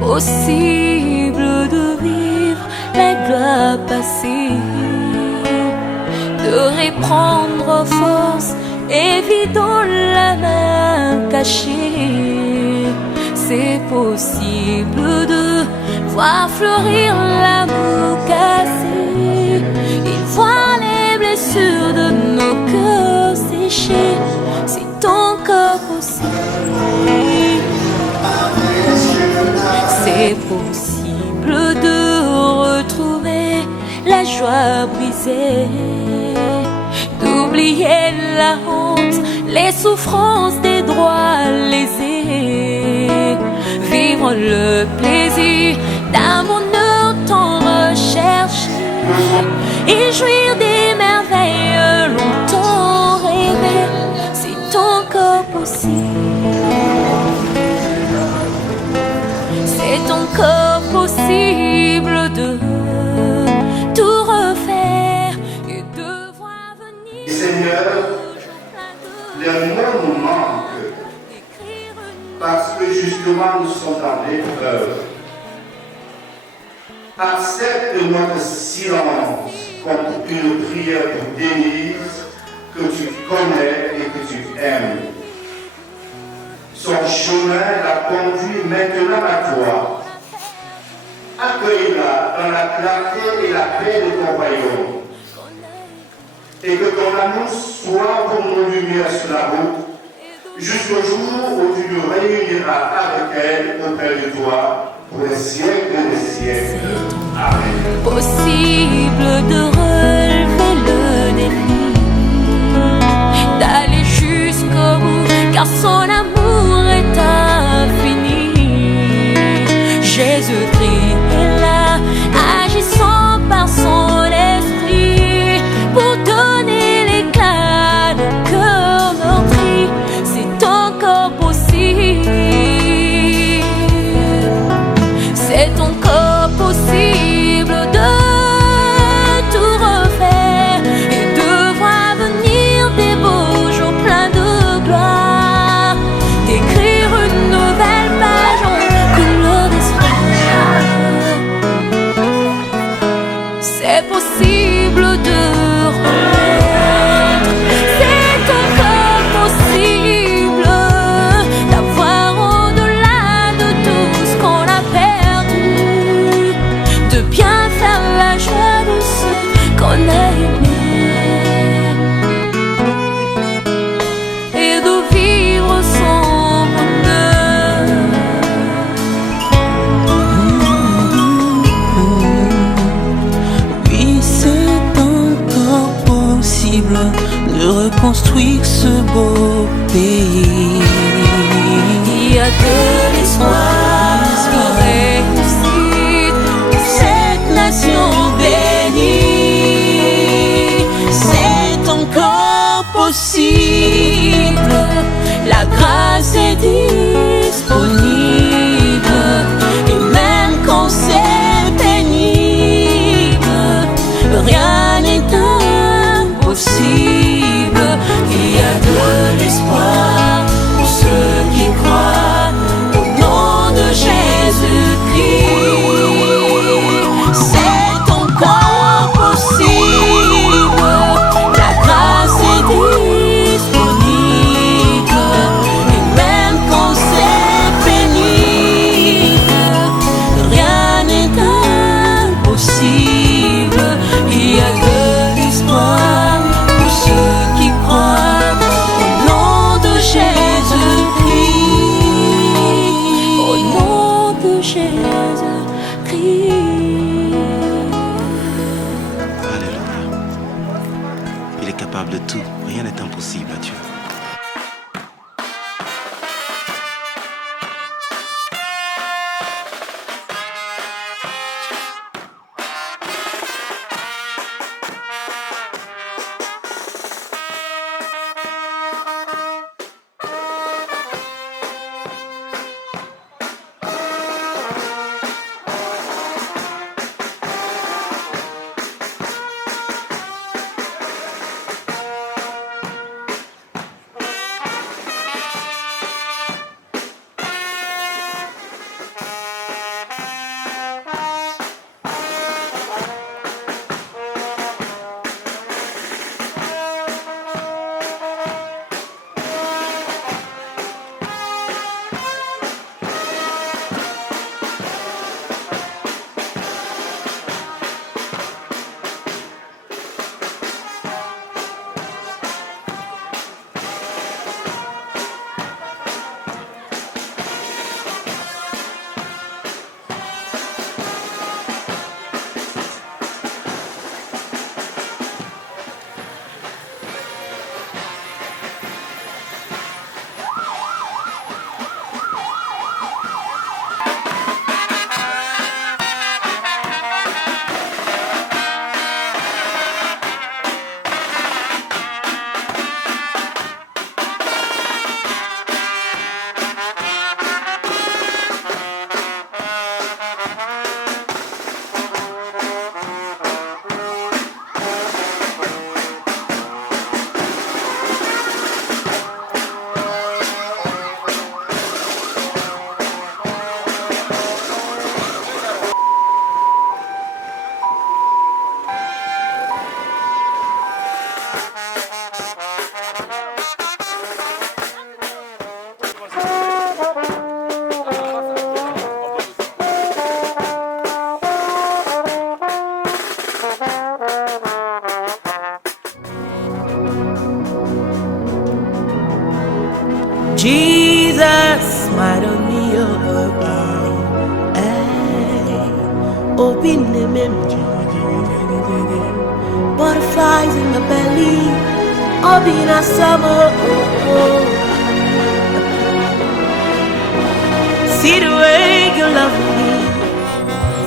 Possible de vivre la gloire passée, de reprendre force, évidant la main cachée. C'est possible de voir fleurir l'amour cassé, il voit les blessures de nos cœurs séchés. C'est encore possible. C'est possible de retrouver la joie brisée, d'oublier la honte, les souffrances des droits lésés, vivre le plaisir d'un bonheur tant recherché et jouir des merveilles longtemps rêvées. C'est encore possible. C'est encore possible de tout refaire et de voir venir. Seigneur, les mots nous manquent parce que justement nous sommes dans l'épreuve. Accepte notre silence comme une prière pour Denise que tu connais et que tu aimes. Son chemin l'a conduit maintenant à toi. Accueille-la dans la clarté et la paix de ton royaume. Et que ton amour soit pour nos lumières sur la route, jusqu'au jour où tu nous réuniras avec elle auprès de toi pour les siècles des siècles. Amen. Possible de relever le défi, d'aller jusqu'au bout, car son amour est infini. Jésus-Christ est là, agissant par son esprit, pour donner l'éclat de cœur meurtri. C'est encore possible. C'est encore possible de tout refaire et de voir venir des beaux jours pleins de gloire, d'écrire une nouvelle page en couleur d'espoir. C'est possible de renaître, c'est encore possible d'avoir au-delà de tout ce qu'on a perdu, de bien faire la joie de ceux qu'on a aimés et de vivre son bonheur. Oui, c'est encore possible de reconstruire ce beau pays. Il y a de l'espoir, de réussite pour cette nation bénie. C'est encore possible, La grâce est disponible, et même quand c'est pénible, rien n'est impossible. Il y a de écrit. Alléluia. Il est capable de tout. Rien n'est impossible à Dieu. Jesus, smile on me again. Open the butterflies in the belly. Open a summer. See the way you love me.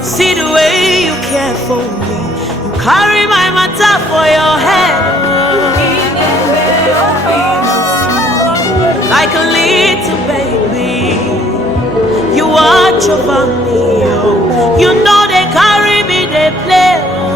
See the way you care for me. You carry my matter for your head. Like a little baby, you watch over me. Oh. You know they carry me, they play. Oh.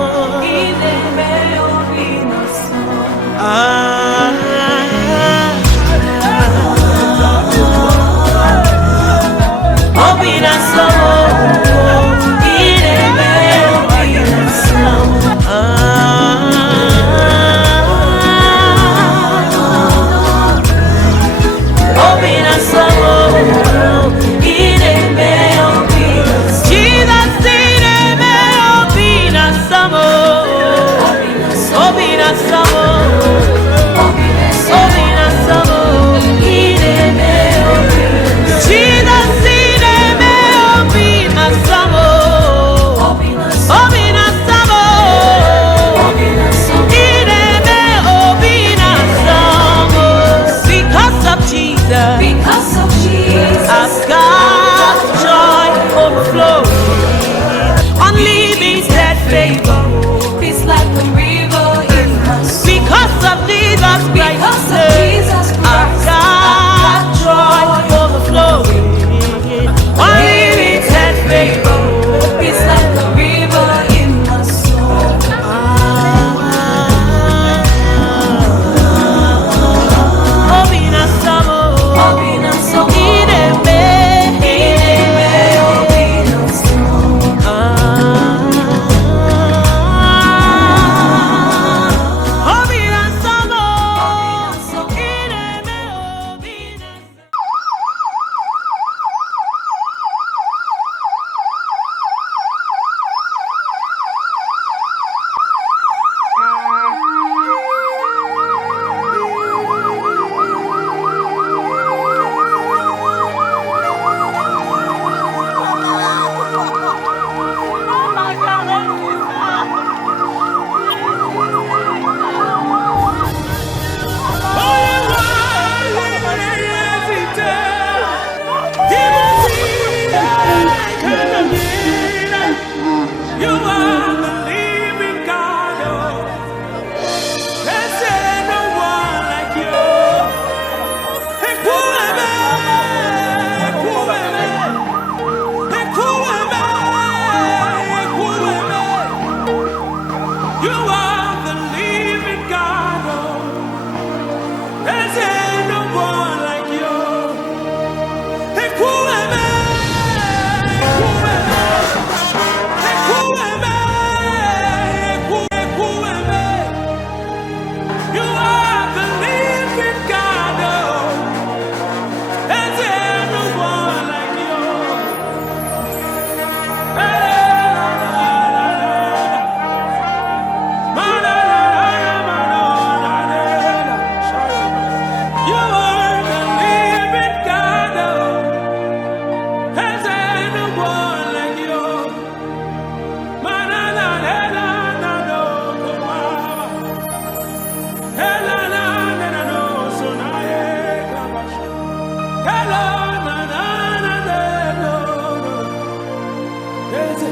earth.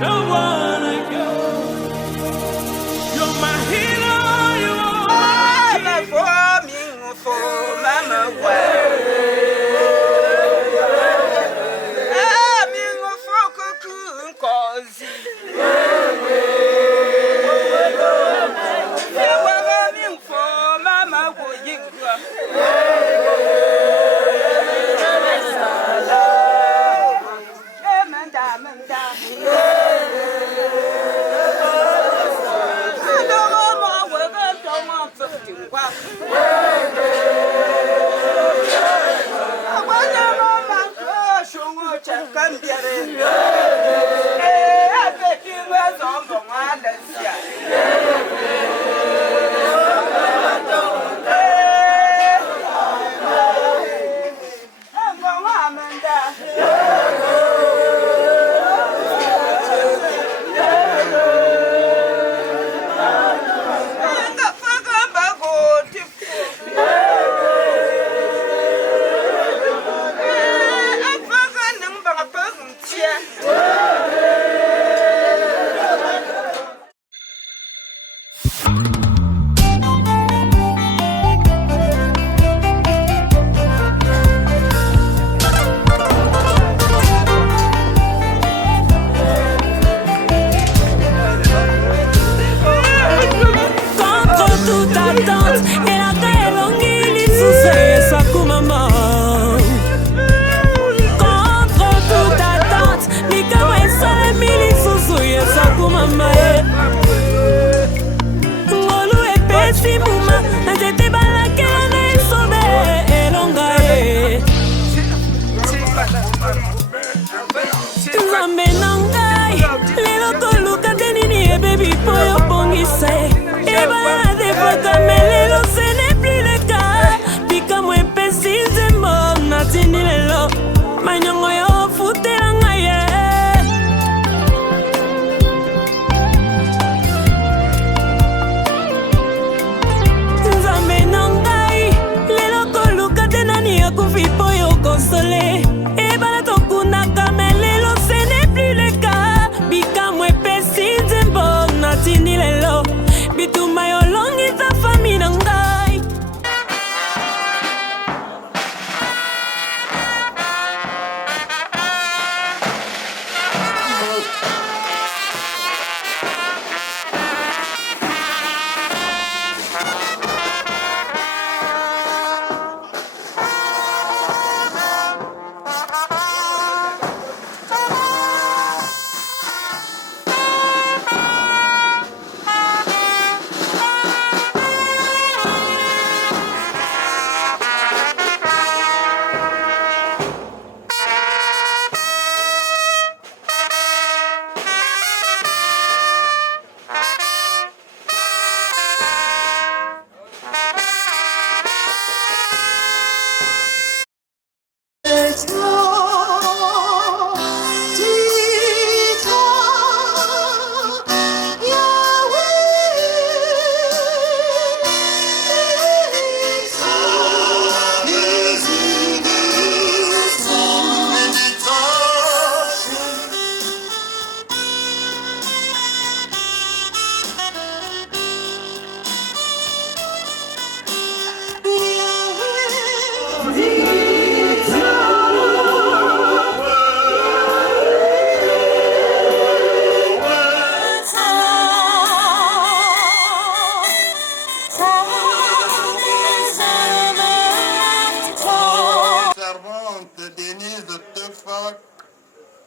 No one like you. You're my hero. You are my forming for Mama.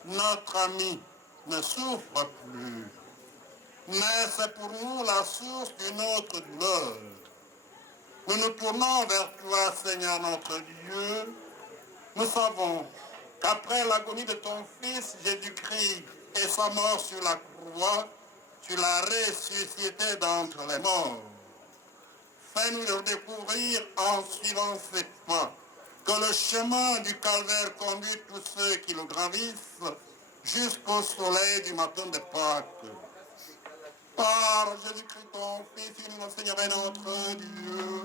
Notre ami ne souffre plus, mais c'est pour nous la source d'une autre douleur. Nous nous tournons vers toi, Seigneur notre Dieu. Nous savons qu'après l'agonie de ton Fils Jésus-Christ et sa mort sur la croix, tu l'as ressuscité d'entre les morts. Fais-nous le découvrir en suivant ses pas, que le chemin du calvaire conduit tous ceux qui le gravissent jusqu'au soleil du matin de Pâques. Par Jésus-Christ, ton Fils, le Seigneur et notre Dieu,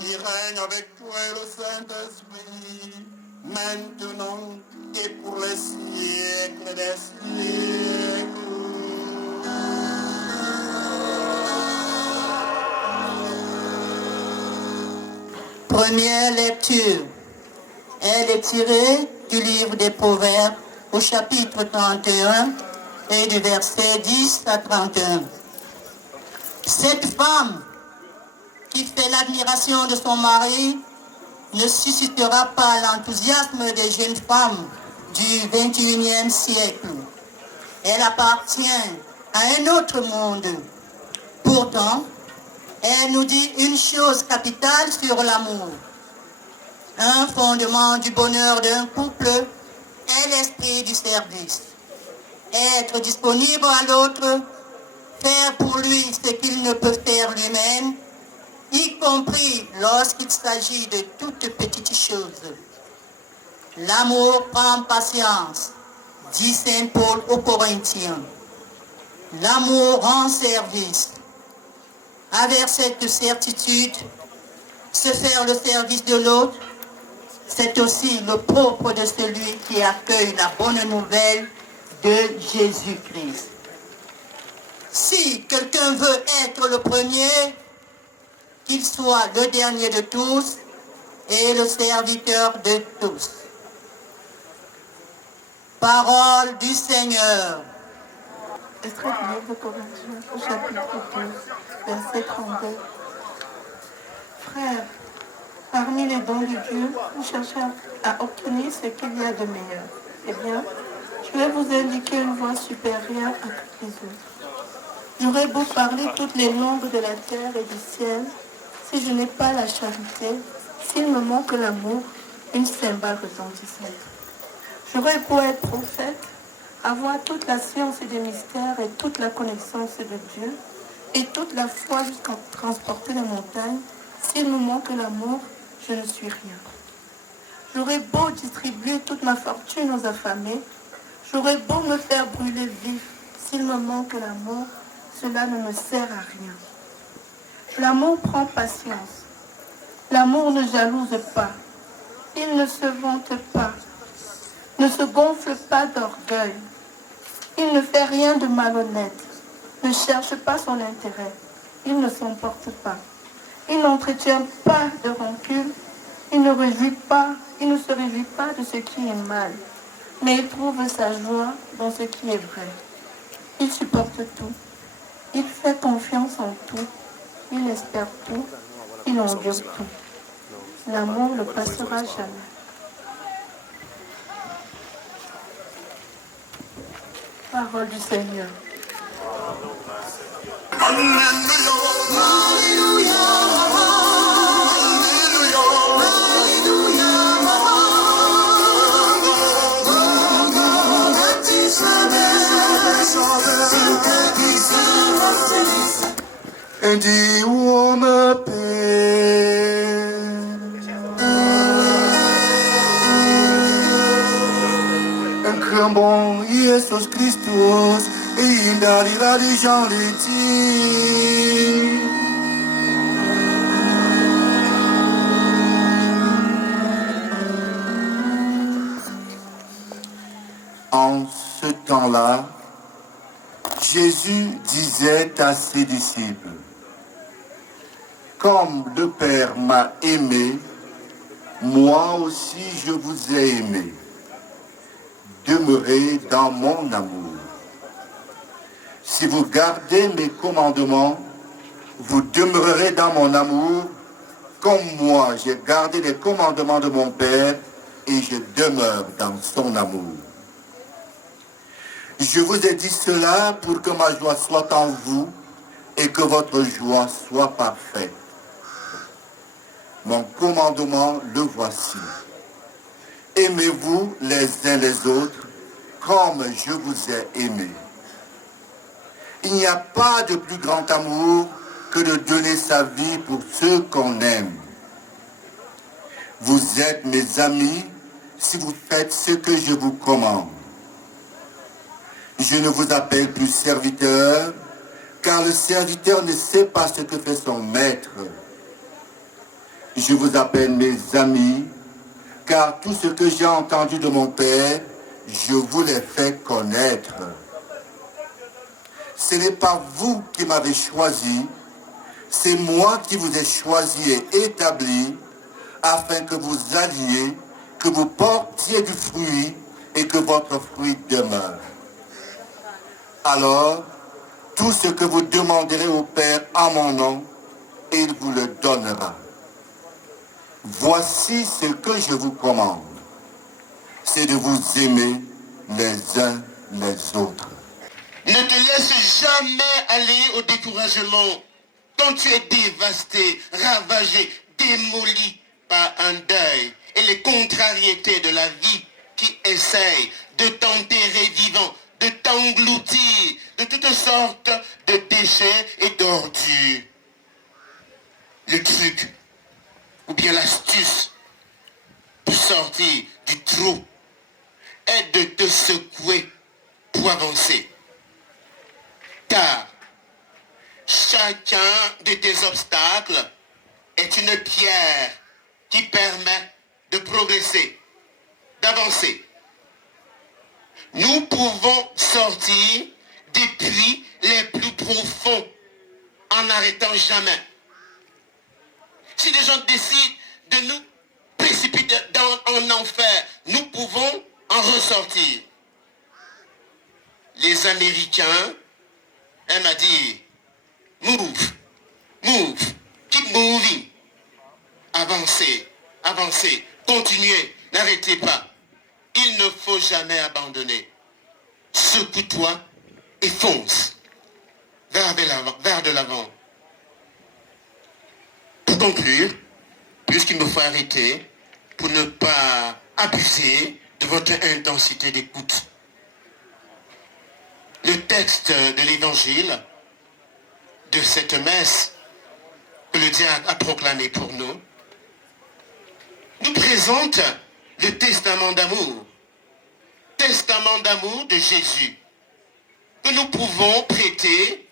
qui règne avec toi et le Saint-Esprit, maintenant et pour les siècles des siècles. Première lecture. Elle est tirée du livre des Proverbes au chapitre 31 et du verset 10 à 31. Cette femme qui fait l'admiration de son mari ne suscitera pas l'enthousiasme des jeunes femmes du 21e siècle. Elle appartient à un autre monde. Pourtant, elle nous dit une chose capitale sur l'amour. Un fondement du bonheur d'un couple est l'esprit du service. Être disponible à l'autre, faire pour lui ce qu'il ne peut faire lui-même, y compris lorsqu'il s'agit de toutes petites choses. L'amour prend patience, dit Saint Paul aux Corinthiens. L'amour rend service. Avec cette certitude, se faire le service de l'autre, c'est aussi le propre de celui qui accueille la bonne nouvelle de Jésus-Christ. Si quelqu'un veut être le premier, qu'il soit le dernier de tous et le serviteur de tous. Parole du Seigneur. Extrait du livre de Corinthiens, au chapitre 12, verset 32. Frères, parmi les dons de Dieu, vous cherchez à obtenir ce qu'il y a de meilleur. Eh bien, je vais vous indiquer une voie supérieure à toutes les autres. J'aurais beau parler toutes les langues de la terre et du ciel, si je n'ai pas la charité, s'il me manque l'amour, une cymbale retentissante. J'aurais beau être prophète, avoir toute la science des mystères et toute la connaissance de Dieu, et toute la foi jusqu'à transporter les montagnes, s'il me manque l'amour, je ne suis rien. J'aurais beau distribuer toute ma fortune aux affamés, j'aurais beau me faire brûler vif, s'il me manque l'amour, cela ne me sert à rien. L'amour prend patience. L'amour ne jalouse pas. Il ne se vante pas, ne se gonfle pas d'orgueil. Il ne fait rien de malhonnête, ne cherche pas son intérêt. Il ne s'emporte pas. Il n'entretient pas de rancune. Il ne se réjouit pas de ce qui est mal, mais il trouve sa joie dans ce qui est vrai. Il supporte tout. Il fait confiance en tout. Il espère tout. Il endure tout. L'amour ne passera jamais. Parole du Seigneur. De uma pena que bom Jesus Christus e indarira de Jean Léti. En ce temps-là, Jésus disait à ses disciples: comme le Père m'a aimé, moi aussi je vous ai aimé. Demeurez dans mon amour. Si vous gardez mes commandements, vous demeurerez dans mon amour, comme moi j'ai gardé les commandements de mon Père et je demeure dans son amour. Je vous ai dit cela pour que ma joie soit en vous et que votre joie soit parfaite. Mon commandement, le voici. Aimez-vous les uns les autres comme je vous ai aimés. Il n'y a pas de plus grand amour que de donner sa vie pour ceux qu'on aime. Vous êtes mes amis si vous faites ce que je vous commande. Je ne vous appelle plus serviteur, car le serviteur ne sait pas ce que fait son maître. Je vous appelle mes amis, car tout ce que j'ai entendu de mon Père, je vous l'ai fait connaître. Ce n'est pas vous qui m'avez choisi, c'est moi qui vous ai choisi et établi, afin que vous alliez, que vous portiez du fruit et que votre fruit demeure. Alors, tout ce que vous demanderez au Père en mon nom, il vous le donnera. Voici ce que je vous commande, c'est de vous aimer les uns les autres. Ne te laisse jamais aller au découragement quand tu es dévasté, ravagé, démoli par un deuil et les contrariétés de la vie qui essayent de t'enterrer vivant, de t'engloutir de toutes sortes de déchets et d'ordures. Le truc ou bien l'astuce pour sortir du trou est de te secouer pour avancer. Car chacun de tes obstacles est une pierre qui permet de progresser, d'avancer. Nous pouvons sortir des puits les plus profonds en n'arrêtant jamais. Si les gens décident de nous précipiter en enfer, nous pouvons en ressortir. Les Américains aiment à dire move, move, keep moving. Avancez, avancez, continuez, n'arrêtez pas. Il ne faut jamais abandonner. Secoue-toi et fonce vers de l'avant. Pour conclure, puisqu'il me faut arrêter pour ne pas abuser de votre intensité d'écoute. Le texte de l'évangile de cette messe que le diacre a proclamé pour nous nous présente le testament d'amour de Jésus que nous pouvons prêter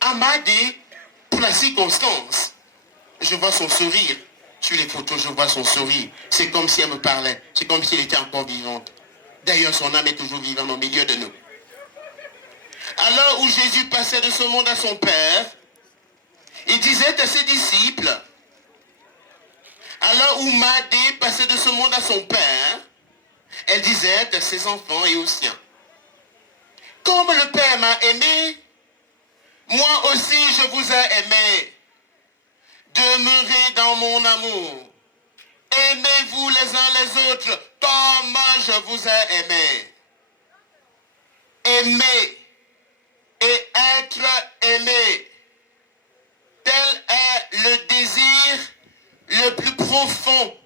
à Madé pour la circonstance. Je vois son sourire sur les photos, je vois son sourire. C'est comme si elle me parlait, c'est comme si elle était encore vivante. D'ailleurs, son âme est toujours vivante au milieu de nous. À l'heure où Jésus passait de ce monde à son Père, il disait à ses disciples, à l'heure où Madé passait de ce monde à son Père, elle disait à ses enfants et aux siens, comme le Père m'a aimé, moi aussi je vous ai aimé. Demeurez dans mon amour. Aimez-vous les uns les autres comme je vous ai aimé. Aimer et être aimé, tel est le désir le plus profond,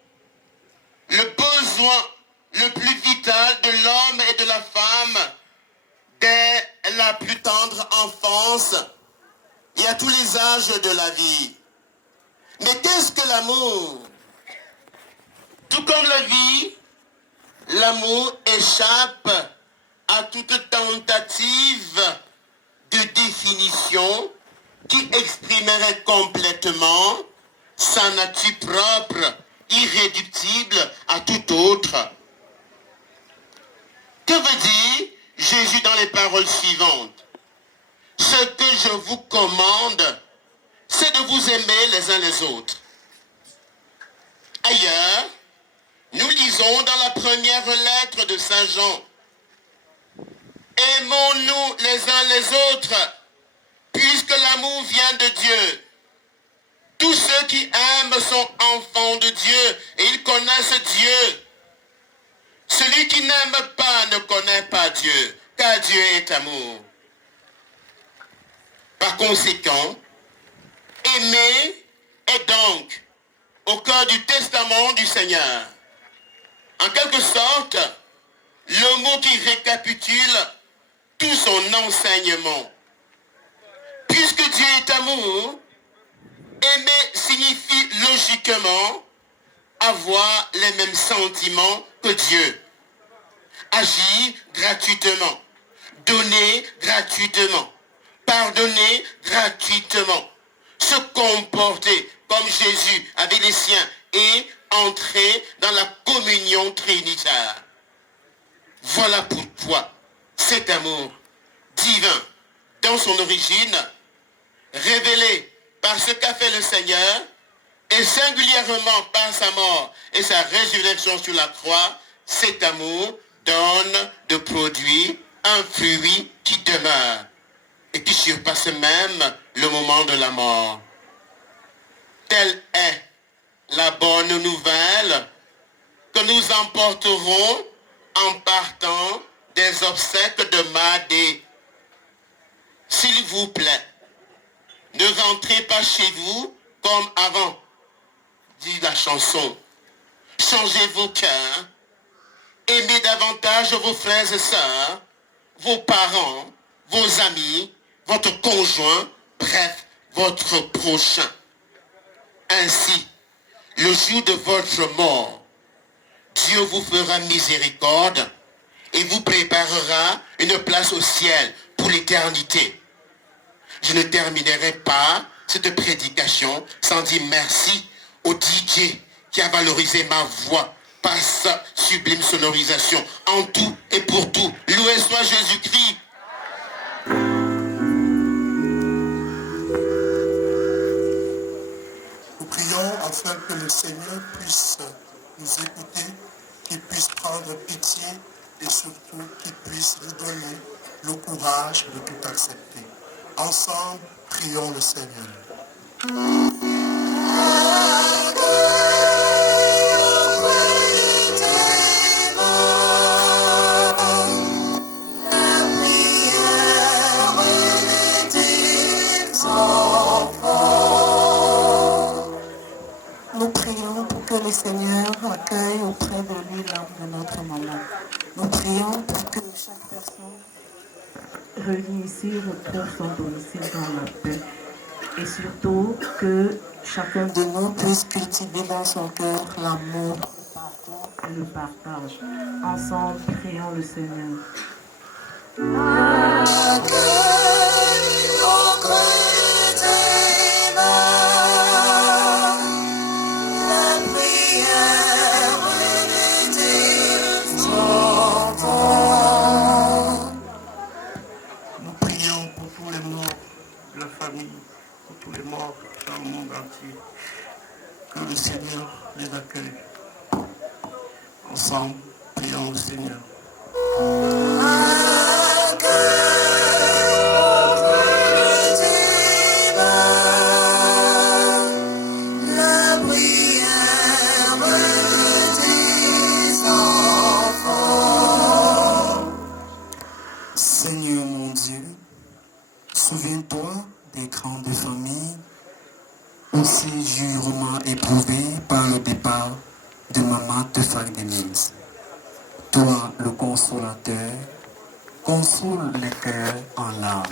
le besoin le plus vital de l'homme et de la femme dès la plus tendre enfance et à tous les âges de la vie. Mais qu'est-ce que l'amour? Tout comme la vie, l'amour échappe à toute tentative de définition qui exprimerait complètement sa nature propre, irréductible à tout autre. Que veut dire Jésus dans les paroles suivantes? Ce que je vous commande, c'est de vous aimer les uns les autres. Ailleurs, nous lisons dans la première lettre de Saint Jean, aimons-nous les uns les autres, puisque l'amour vient de Dieu. Tous ceux qui aiment sont enfants de Dieu et ils connaissent Dieu. Celui qui n'aime pas ne connaît pas Dieu, car Dieu est amour. Par conséquent, aimer est donc au cœur du testament du Seigneur. En quelque sorte, le mot qui récapitule tout son enseignement. Puisque Dieu est amour, aimer signifie logiquement avoir les mêmes sentiments que Dieu. Agir gratuitement, donner gratuitement, pardonner gratuitement, se comporter comme Jésus avec les siens et entrer dans la communion trinitaire. Voilà pourquoi cet amour divin, dans son origine, révélé par ce qu'a fait le Seigneur, et singulièrement par sa mort et sa résurrection sur la croix, cet amour donne de produits un fruit qui demeure et qui surpasse même le moment de la mort. Telle est la bonne nouvelle que nous emporterons en partant des obsèques de Madé. S'il vous plaît, ne rentrez pas chez vous comme avant, dit la chanson. Changez vos cœurs, aimez davantage vos frères et sœurs, vos parents, vos amis, votre conjoint, bref, votre prochain. Ainsi, le jour de votre mort, Dieu vous fera miséricorde et vous préparera une place au ciel pour l'éternité. Je ne terminerai pas cette prédication sans dire merci au DJ qui a valorisé ma voix par sa sublime sonorisation en tout et pour tout. Loué soit Jésus-Christ. Nous prions afin que le Seigneur puisse nous écouter, qu'il puisse prendre pitié et surtout qu'il puisse nous donner le courage de tout accepter. Ensemble, prions le Seigneur. Nous prions pour que le Seigneur accueille auprès de lui l'âme de notre maman. Nous prions pour que chaque personne réunie ici retrouve son domicile dans la paix. Et surtout que chacun de nous puisse cultiver dans son cœur l'amour et le partage. Ensemble, prions le Seigneur. Nous prions pour tous les morts de la famille, pour tous les morts dans le monde entier. Que le Seigneur les accueille. Ensemble, prions le Seigneur. Seigneur mon Dieu, souviens-toi des grandes familles aussi durement éprouvées par le départ de maman de Denise. Toi, le consolateur, console les cœurs en larmes.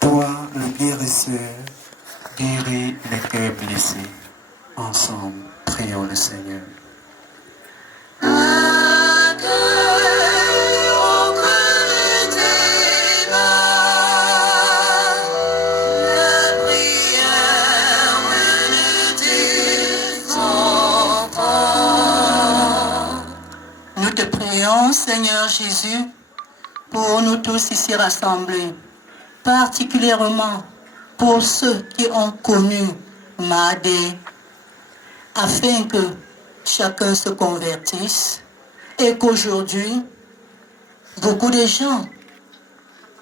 Toi, le guérisseur, guéris les cœurs blessés. Ensemble, prions le Seigneur. Nous te prions, Seigneur Jésus, pour nous tous ici rassemblés, particulièrement pour ceux qui ont connu Madé, afin que chacun se convertisse et qu'aujourd'hui, beaucoup de gens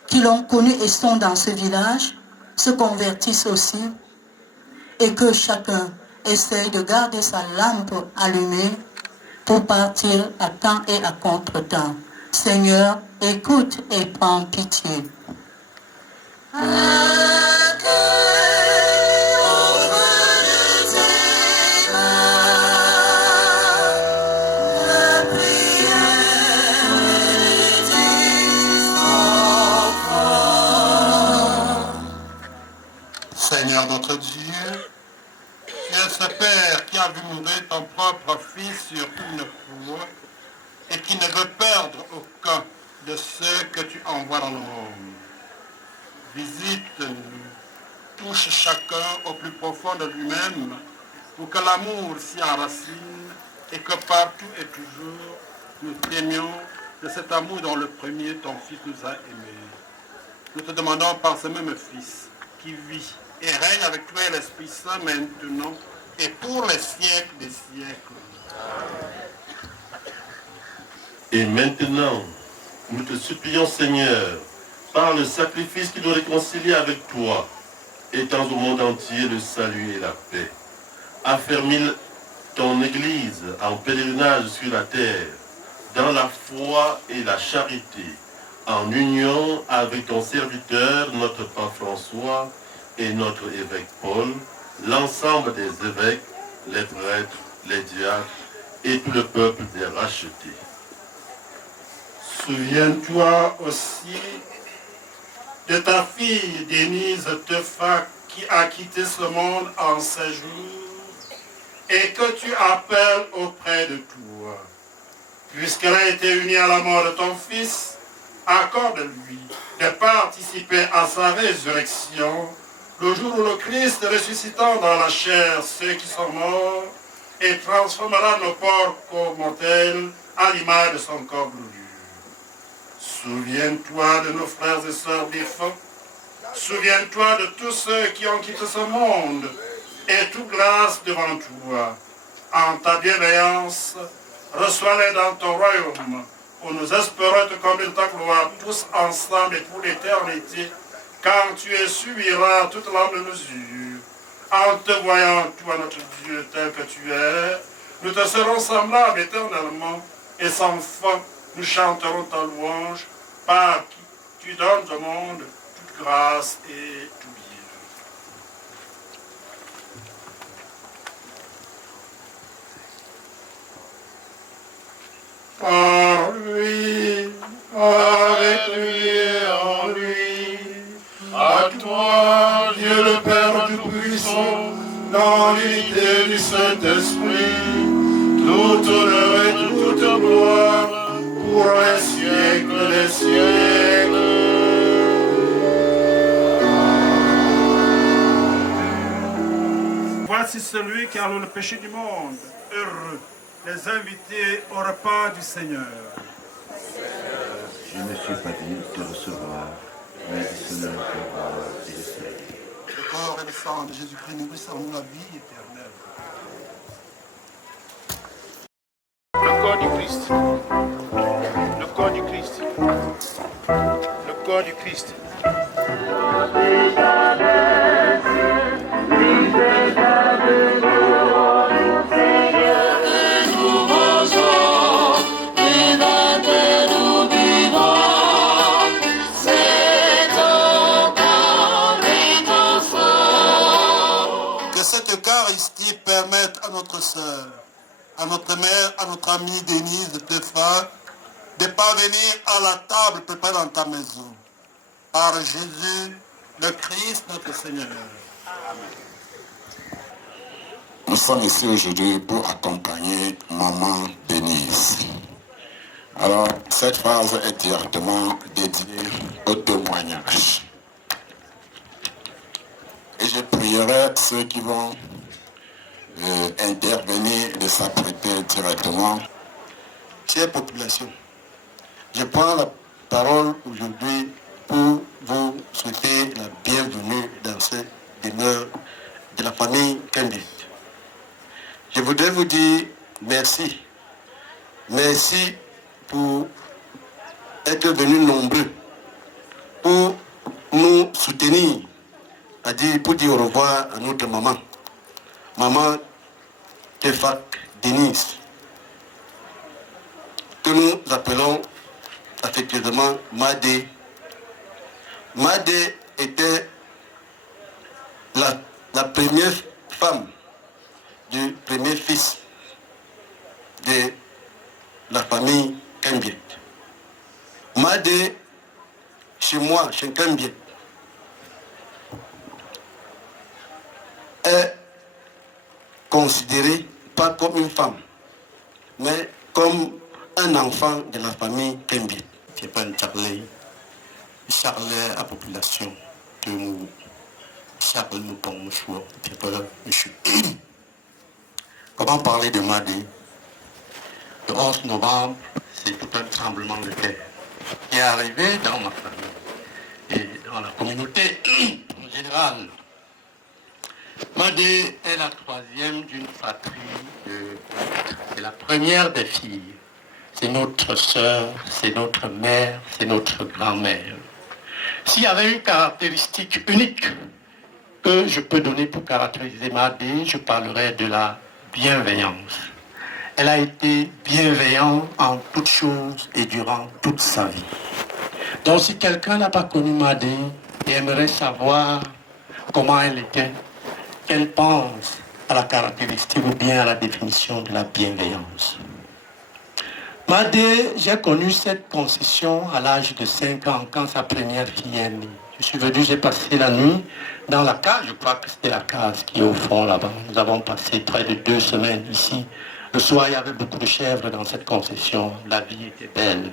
qui l'ont connu et sont dans ce village se convertissent aussi et que chacun essaye de garder sa lampe allumée pour partir à temps et à contre-temps. Seigneur, écoute et prends pitié. Seigneur notre Dieu, tu es ce Père qui a vu mourir ton propre Fils sur une croix et qui ne veut perdre aucun de ceux que tu envoies dans le monde. Visite-nous, touche chacun au plus profond de lui-même pour que l'amour s'y enracine et que partout et toujours nous t'aimions de cet amour dont le premier, ton Fils, nous a aimés. Nous te demandons par ce même Fils qui vit et règne avec toi et l'Esprit Saint maintenant et pour les siècles des siècles. Et maintenant, nous te supplions, Seigneur, par le sacrifice qui nous réconcilie avec toi, étends au monde entier le salut et la paix. Affermis ton Église en pèlerinage sur la terre, dans la foi et la charité, en union avec ton serviteur, notre pape François, et notre évêque Paul, l'ensemble des évêques, les prêtres, les diacres et tout le peuple des rachetés. Souviens-toi aussi de ta fille Denise Tefa qui a quitté ce monde en 16 jours et que tu appelles auprès de toi. Puisqu'elle a été unie à la mort de ton fils, accorde-lui de participer à sa résurrection le jour où le Christ ressuscitant dans la chair ceux qui sont morts et transformera nos corps mortels à l'image de son corps glorieux. Souviens-toi de nos frères et sœurs défunts. Souviens-toi de tous ceux qui ont quitté ce monde et toute grâce devant toi. En ta bienveillance, reçois-les dans ton royaume où nous espérons te combler ta gloire tous ensemble et pour l'éternité quand tu essuieras toute l'âme de mesure. En te voyant, toi notre Dieu tel que tu es, nous te serons semblables éternellement et sans fin nous chanterons ta louange par qui tu donnes au monde toute grâce et tout bien. Par lui, avec lui et en lui, à toi, Dieu le Père Tout-Puissant, dans l'unité du Saint-Esprit, tout honneur et toute gloire, pour les siècles des siècles. Voici celui qui a le péché du monde, heureux, les invités au repas du Seigneur. Je ne suis pas digne de te recevoir, mais dis seulement une parole et je serai. Le corps et le sang de Jésus-Christ nourrissent en nous la vie éternelle. Le corps du Christ. Le corps du Christ. Le corps du Christ. Que cette Eucharistie permette à notre sœur, à notre mère, à notre amie Denise Tefa, de parvenir à la table préparée dans ta maison. Par Jésus, le Christ, notre Seigneur. Nous sommes ici aujourd'hui pour accompagner Maman Denise. Alors, cette phrase est directement dédiée au témoignage. Et je prierai ceux qui vont intervenir de s'apprêter directement. Chère population, je prends la parole aujourd'hui pour vous souhaiter la bienvenue dans cette demeure de la famille Kembit. Je voudrais vous dire merci. Merci pour être venus nombreux pour nous soutenir, c'est-à-dire pour dire au revoir à notre maman. Maman Tefa Denise, que nous appelons affectueusement Madé. Madé était la première femme du premier fils de la famille Kembiet. Madé, chez moi, chez Kembiet, est considérée pas comme une femme, mais comme un enfant de la famille Kembiet. C'est pas une Charlie. Charlie à population de nous. Charlie nous prend mon choix. C'est pas monsieur. Comment parler de Madé? Le 11 novembre, c'est tout un tremblement de terre qui est arrivé dans ma famille et dans la communauté en général. Madé est la troisième d'une fratrie de 4. C'est la première des filles. C'est notre sœur, c'est notre mère, c'est notre grand-mère. S'il y avait une caractéristique unique que je peux donner pour caractériser Madé, je parlerais de la bienveillance. Elle a été bienveillante en toutes choses et durant toute sa vie. Donc si quelqu'un n'a pas connu Madé et aimerait savoir comment elle était, qu'elle pense à la caractéristique ou bien à la définition de la bienveillance. Madé, j'ai connu cette concession à l'âge de 5 ans quand sa première fille est née. Je suis venu, j'ai passé la nuit dans la case, je crois que c'était la case qui est au fond là-bas. Nous avons passé près de 2 semaines ici. Le soir, il y avait beaucoup de chèvres dans cette concession. La vie était belle.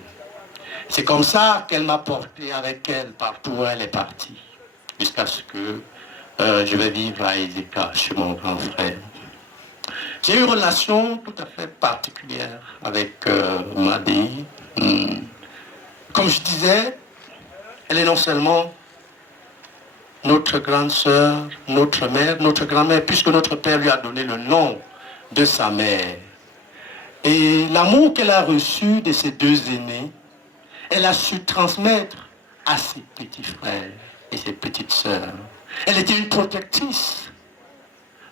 C'est comme ça qu'elle m'a porté avec elle partout où elle est partie. Jusqu'à ce que je vais vivre à Ezeka, chez mon grand frère. J'ai eu une relation tout à fait particulière avec Madé. Comme je disais, elle est non seulement notre grande sœur, notre mère, notre grand-mère, puisque notre père lui a donné le nom de sa mère. Et l'amour qu'elle a reçu de ses 2 aînés, elle a su transmettre à ses petits frères et ses petites sœurs. Elle était une protectrice,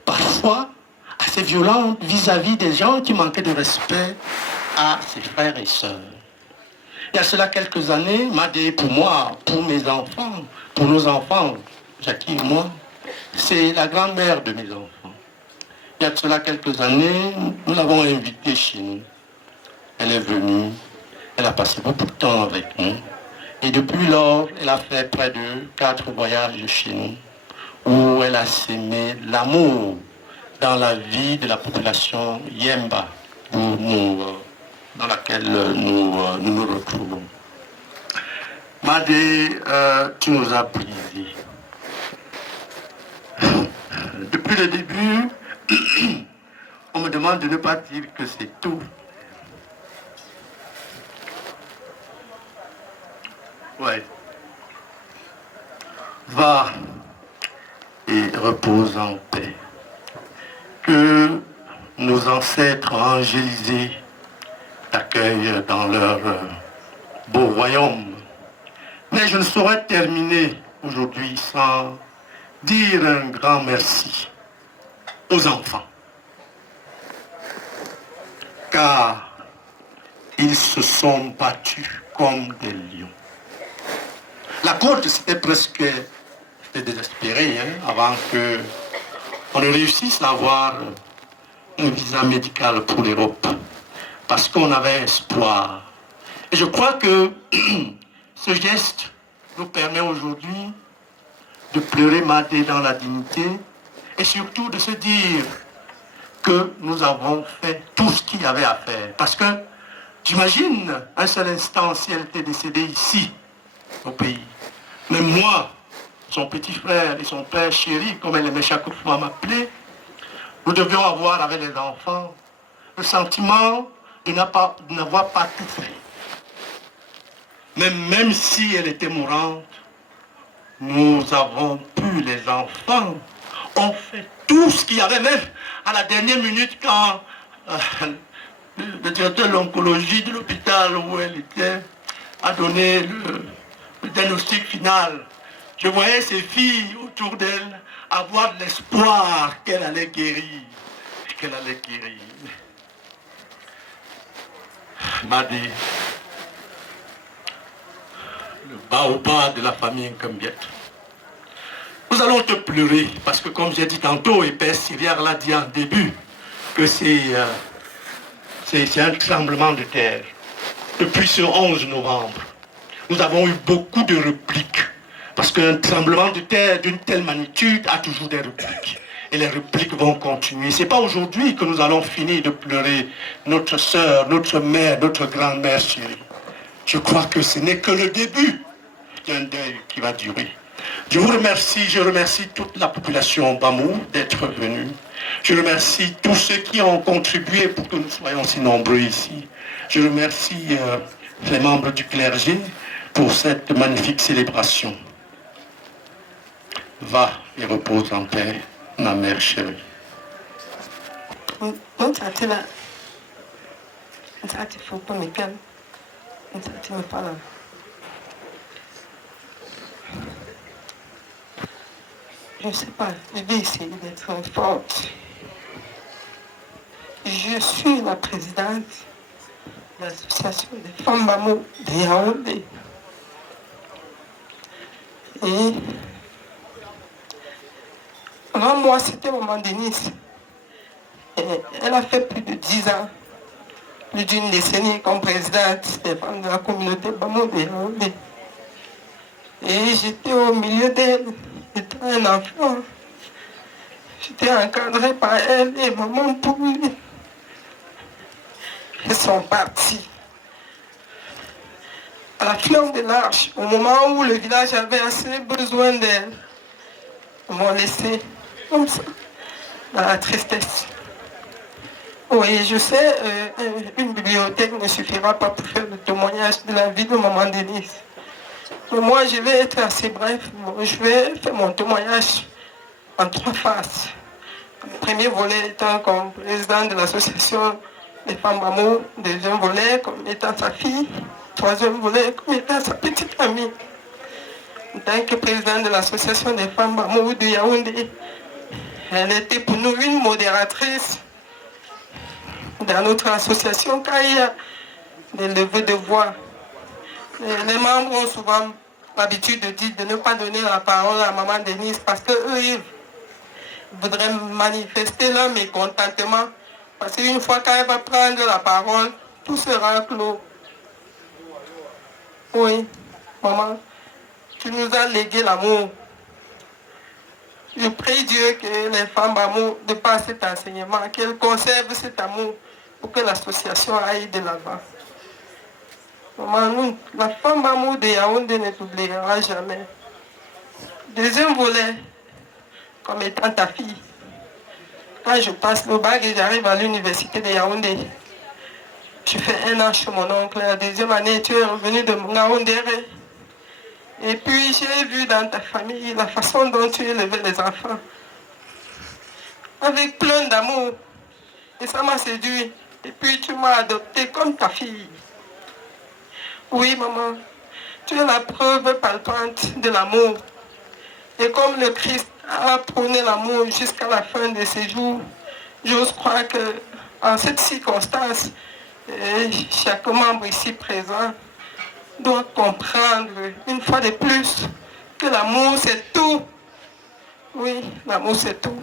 parfois assez violente vis-à-vis des gens qui manquaient de respect à ses frères et sœurs. Il y a cela quelques années, Madé, pour moi, pour mes enfants, pour nos enfants, Jackie et moi, c'est la grand-mère de mes enfants. Il y a cela quelques années, nous l'avons invitée chez nous. Elle est venue, elle a passé beaucoup de temps avec nous. Et depuis lors, elle a fait près de 4 voyages chez nous, où elle a sémé l'amour dans la vie de la population Yemba, dans laquelle nous retrouvons. Madé, tu nous as brisés. Depuis le début, on me demande de ne pas dire que c'est tout. Ouais. Va et repose en paix. Que nos ancêtres angélisés t'accueillent dans leur beau royaume. Mais je ne saurais terminer aujourd'hui sans dire un grand merci aux enfants. Car ils se sont battus comme des lions. La côte, c'était désespéré avant qu'on ne réussisse à avoir un visa médical pour l'Europe. Parce qu'on avait espoir. Et je crois que ce geste nous permet aujourd'hui de pleurer Madé dans la dignité et surtout de se dire que nous avons fait tout ce qu'il y avait à faire. Parce que j'imagine un seul instant si elle était décédée ici, au pays. Mais moi, son petit frère et son père chéri, comme elle aimait chaque fois m'appeler, nous devions avoir avec les enfants le sentiment de n'avoir pas tout fait. Mais même si elle était mourante, nous avons pu, les enfants, ont fait tout ce qu'il y avait, même à la dernière minute quand le directeur de l'oncologie de l'hôpital où elle était a donné le diagnostic final. Je voyais ces filles autour d'elle avoir de l'espoir qu'elle allait guérir. Qu'elle allait guérir. Madé, le baobab de la famille Nkambiet. Nous allons te pleurer, parce que comme j'ai dit tantôt, et Père Syriac l'a dit en début, que c'est un tremblement de terre. Depuis ce 11 novembre, nous avons eu beaucoup de répliques, parce qu'un tremblement de terre d'une telle magnitude a toujours des répliques. Et les répliques vont continuer. Ce n'est pas aujourd'hui que nous allons finir de pleurer notre sœur, notre mère, notre grand-mère chérie. Je crois que ce n'est que le début d'un deuil qui va durer. Je vous remercie, je remercie toute la population Bamou d'être venue. Je remercie tous ceux qui ont contribué pour que nous soyons si nombreux ici. Je remercie les membres du clergé pour cette magnifique célébration. Va et repose en paix, ma mère chérie. Non, ça te là. Ça te faut pas me calme. Ça te me parle. Je ne sais pas, je vais essayer d'être forte. Je suis la présidente de l'association des femmes Bamou de Yaoundé. Et avant moi, c'était Maman Denise. Et elle a fait plus de 10 ans, plus d'une décennie comme présidente des femmes de la communauté Bamou de Yaoundé. Et j'étais au milieu d'elle, j'étais un enfant. J'étais encadré par elle et maman pour lui. Ils sont partis. À la fleur de l'arche, au moment où le village avait assez besoin d'elle, ils m'ont laissé comme ça, dans la tristesse. Oui, je sais, une bibliothèque ne suffira pas pour faire le témoignage de la vie de Maman Denise. Mais moi, je vais être assez bref. Je vais faire mon témoignage en 3 phases. Le premier volet étant comme président de l'association des femmes Bamou, deuxième volet comme étant sa fille, troisième volet comme étant sa petite amie. En tant que présidente de l'association des femmes Bamou de Yaoundé, elle était pour nous une modératrice dans notre association car il y a des levées de voix. Les membres ont souvent l'habitude de dire de ne pas donner la parole à Maman Denise parce qu'eux, ils voudraient manifester leur mécontentement. Parce qu'une fois qu'elle va prendre la parole, tout sera clos. Oui, maman, tu nous as légué l'amour. Je prie Dieu que les femmes Bamou, de par cet enseignement, qu'elles conservent cet amour pour que l'association aille de l'avant. Maman, nous, la femme Bamou de Yaoundé ne t'oubliera jamais. Deuxième volet, comme étant ta fille. Quand je passe le bac et j'arrive à l'université de Yaoundé, je fais 1 an chez mon oncle. La deuxième année, tu es revenu de Ngaoundéré. Et puis j'ai vu dans ta famille la façon dont tu élevais les enfants. Avec plein d'amour. Et ça m'a séduit. Et puis tu m'as adopté comme ta fille. Oui, maman, tu es la preuve palpante de l'amour. Et comme le Christ a prôné l'amour jusqu'à la fin de ses jours, j'ose croire qu'en cette circonstance, chaque membre ici présent doit comprendre une fois de plus que l'amour c'est tout. Oui, l'amour c'est tout.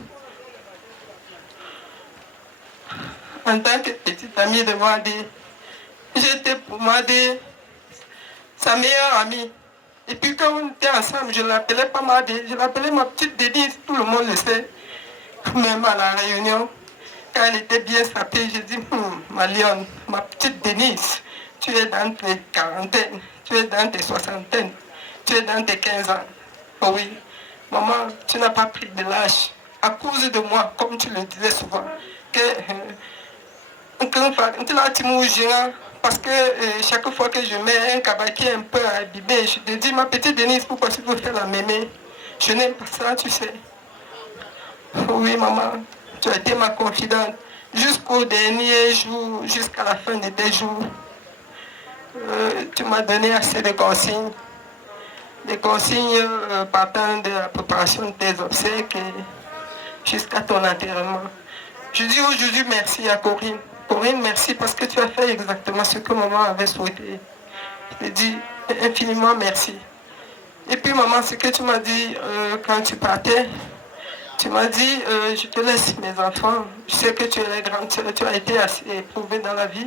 En tant que petite amie de Madé, j'étais pour Madé sa meilleure amie. Et puis quand on était ensemble, je ne l'appelais pas Madé, je l'appelais ma petite Denise, tout le monde le sait. Même à la réunion, quand elle était bien sapée, j'ai dit, ma lionne, ma petite Denise, tu es dans tes quarantaines, tu es dans tes soixantaines, tu es dans tes 15 ans. Oh oui, maman, tu n'as pas pris de l'âge à cause de moi, comme tu le disais souvent. Parce que chaque fois que je mets un cabaki un peu abîmé, je te dis, ma petite Denise, pourquoi tu veux faire la mémé? Je n'aime pas ça, tu sais. Oui, maman, tu as été ma confidente jusqu'au dernier jour, jusqu'à la fin de tes jours. Tu m'as donné assez de consignes. Des consignes partant de la préparation de tes obsèques jusqu'à ton enterrement. Je dis aujourd'hui merci à Corinne. Corinne, merci parce que tu as fait exactement ce que maman avait souhaité. Je te dis infiniment merci. Et puis maman, ce que tu m'as dit quand tu partais, tu m'as dit, je te laisse mes enfants. Je sais que tu es la grande sœur, tu as été assez éprouvée dans la vie.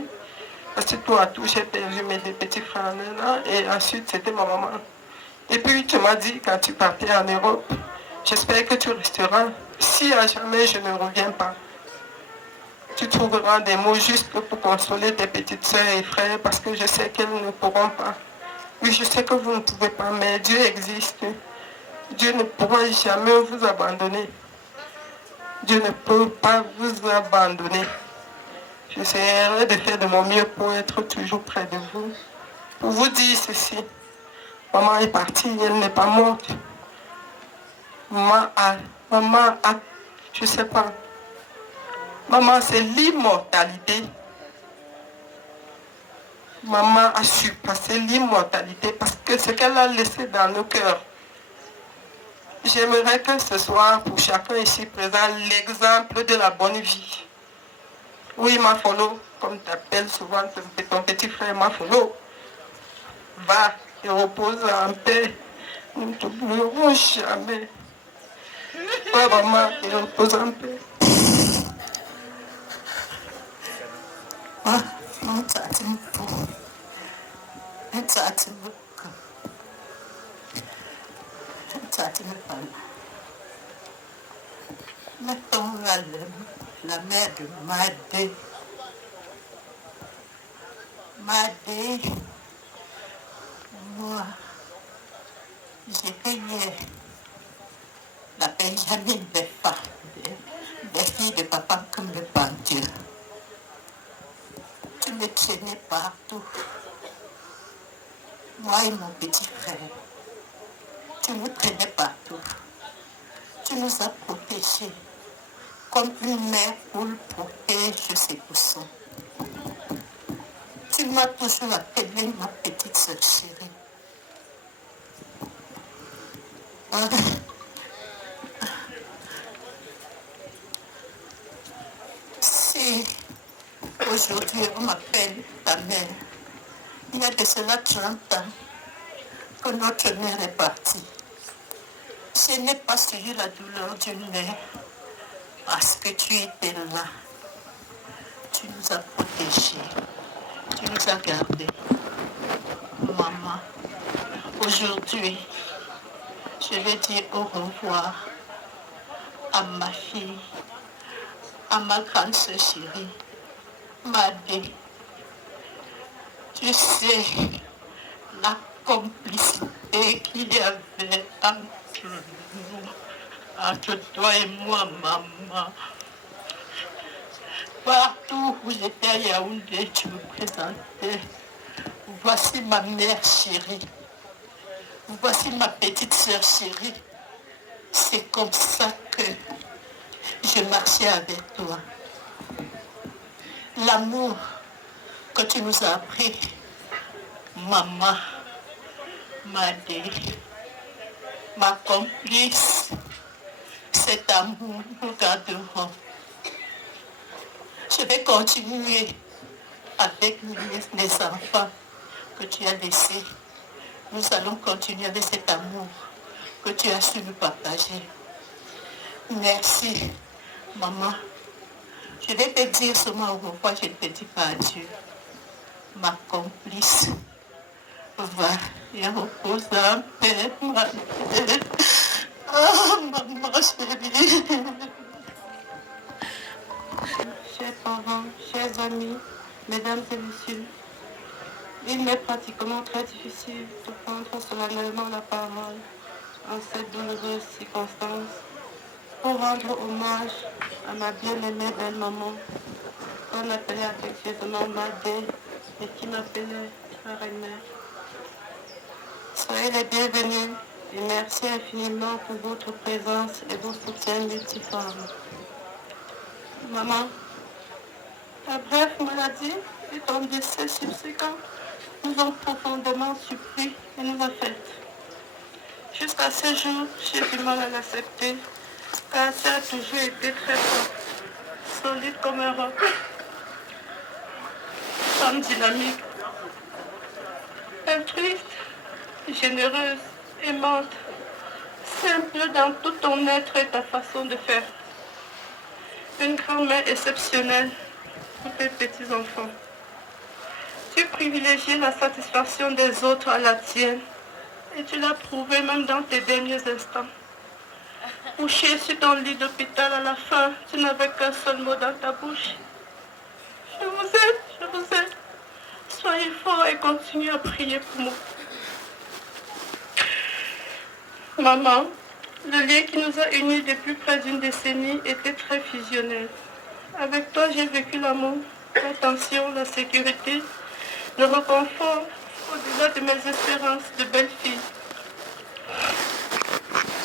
Parce que toi, tout, j'ai perdu mes deux petits frères et ensuite c'était ma maman. Et puis tu m'as dit, quand tu partais en Europe, j'espère que tu resteras. Si à jamais je ne reviens pas, tu trouveras des mots justes pour consoler tes petites sœurs et frères parce que je sais qu'elles ne pourront pas. Oui, je sais que vous ne pouvez pas, mais Dieu existe. Dieu ne pourra jamais vous abandonner. Dieu ne peut pas vous abandonner. J'essaierai de faire de mon mieux pour être toujours près de vous. Pour vous dire ceci. Maman est partie, elle n'est pas morte. Maman a Je sais pas. Maman, c'est l'immortalité. Maman a su passer l'immortalité parce que ce qu'elle a laissé dans nos cœurs. J'aimerais que ce soit pour chacun ici présent l'exemple de la bonne vie. Oui, Mafolo, comme tu appelles souvent ton petit frère Mafolo, va et repose en paix. Nous ne t'oublierons jamais. Va, maman, et repose en paix. Mettons la mère de Madé. Madé, moi, j'ai payé la Benjamin des filles de papa comme le bon Dieu. Tu me traînais partout. Moi et mon petit frère, tu nous traînais partout. Tu nous as protégés comme une mère poule protège ses poussons. Tu m'as toujours appelée ma petite sœur chérie. Si aujourd'hui on m'appelle ta mère, il y a de cela 30 ans que notre mère est partie. Je n'ai pas suivi la douleur d'une mère parce que tu étais là. Tu nous as protégés. Tu nous as gardés. Maman, aujourd'hui, je vais dire au revoir à ma fille, à ma grande sœur chérie, Madé. Tu sais, la complicité qu'il y avait entre toi et moi, maman. Partout où j'étais à Yaoundé, tu me présentais. Voici ma mère chérie. Voici ma petite sœur chérie. C'est comme ça que je marchais avec toi. L'amour que tu nous as appris, maman, Madé, ma complice, cet amour, nous garderons. Je vais continuer avec les enfants que tu as laissés. Nous allons continuer avec cet amour que tu as su nous partager. Merci, maman. Je vais te dire seulement au revoir, je ne te dis pas adieu. Ma complice, va et repose en paix, ma mère. Oh, maman chérie. Chers parents, chers amis, mesdames et messieurs, il m'est pratiquement très difficile de prendre solennellement la parole en cette douloureuse circonstance pour rendre hommage à ma bien-aimée belle-maman qu'on appelait affectueusement Madé et qui m'appelait Frère-et-Mère. Soyez les bienvenus et merci infiniment pour votre présence et vos soutiens multiformes. Maman, ta brève maladie et ton décès subséquent nous ont profondément surpris et nous affectent. Jusqu'à ce jour, j'ai du mal à l'accepter, car ça a toujours été très fort, solide comme un roc, femme dynamique, altruiste, généreuse, aimante, simple dans tout ton être et ta façon de faire. Une grand-mère exceptionnelle pour tes petits-enfants. Tu privilégies la satisfaction des autres à la tienne et tu l'as prouvé même dans tes derniers instants. Couché sur ton lit d'hôpital à la fin, tu n'avais qu'un seul mot dans ta bouche. Je vous aime, je vous aime. Soyez forts et continuez à prier pour moi. Maman, le lien qui nous a unis depuis près d'une décennie était très fusionnel. Avec toi, j'ai vécu l'amour, l'attention, la sécurité, le réconfort au-delà de mes espérances de belle fille.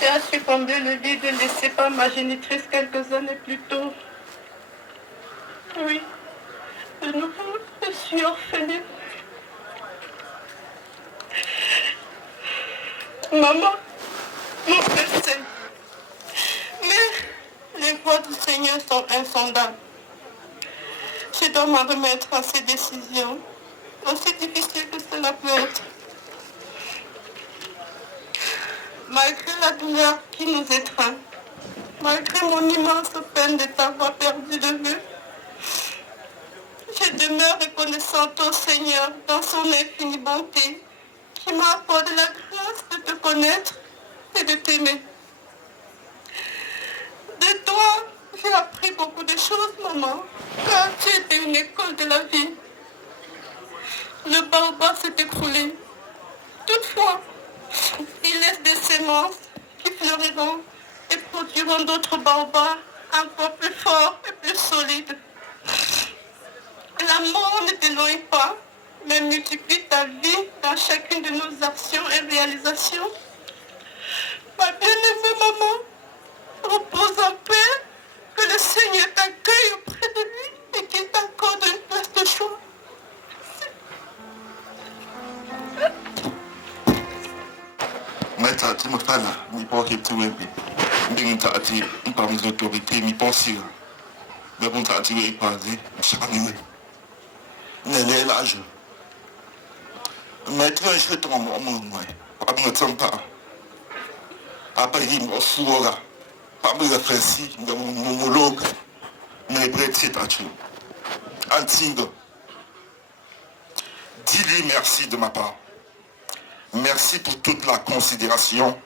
J'ai à combler le vide laissé par ma génitrice quelques années plus tôt. Oui, de nouveau, je suis orpheline. Maman, mon père sait. Mais les voies du Seigneur sont insondables. Je dois m'en remettre à ces décisions, aussi difficiles que cela peut être. Malgré la douleur qui nous étreint, malgré mon immense peine de t'avoir perdu de vue, je demeure reconnaissante au Seigneur dans son infinie bonté, qui m'a accordé la grâce de te connaître et de t'aimer. De toi, j'ai appris beaucoup de choses, maman, car tu étais une école de la vie. Le baobab s'est écroulé. Toutefois, il laisse des sémences qui fleuriront et produiront d'autres baobabs encore plus forts et plus solides. La mort ne t'éloigne pas, mais multiplie ta vie dans chacune de nos actions et réalisations. Ma bien-aimée maman, repose en paix, que le Seigneur t'accueille auprès de lui et qu'il t'accorde une place de choix. Maître, tu me fais là, ni pas que tu es bien. Bien, tu as dit, par mes autorités, ni pas sûr. Mais bon, tu as dit, pas dit, charmé. N'est l'âge. Maître, je te rends mon moi. Pas me temps pas. Après, il m'a souri. Pas me réfléchir, dans mon monologue. Mais bref, c'est à tu. Antigue. Dis-lui merci de ma part. Merci pour toute la considération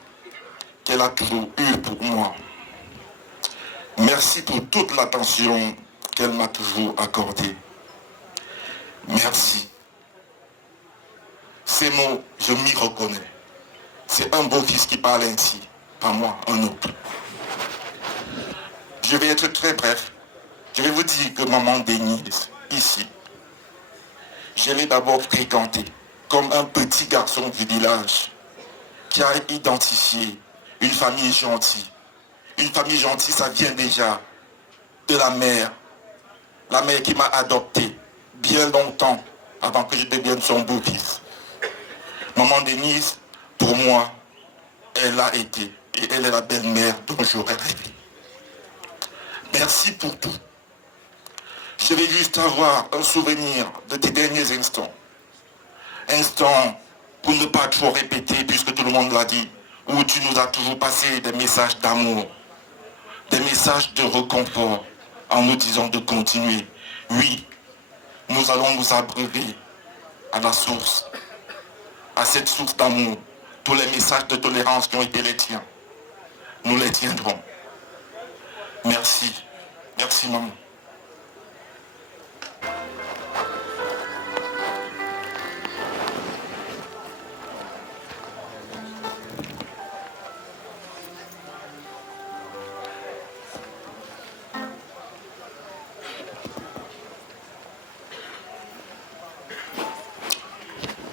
qu'elle a toujours eue pour moi. Merci pour toute l'attention qu'elle m'a toujours accordée. Merci. Ces mots, je m'y reconnais. C'est un beau fils qui parle ainsi, pas moi, un autre. Je vais être très bref. Je vais vous dire que maman Denise, ici, je l'ai d'abord fréquentée comme un petit garçon du village qui a identifié une famille gentille. Une famille gentille, ça vient déjà de la mère qui m'a adopté bien longtemps avant que je devienne son beau-fils. Maman Denise, pour moi, elle a été et elle est la belle-mère dont j'aurais rêvé. Merci pour tout. Je vais juste avoir un souvenir de tes derniers instants. Instants, pour ne pas trop répéter, puisque tout le monde l'a dit, où tu nous as toujours passé des messages d'amour, des messages de réconfort, en nous disant de continuer. Oui, nous allons nous abreuver à la source, à cette source d'amour. Tous les messages de tolérance qui ont été les tiens, nous les tiendrons. Merci. Merci, maman.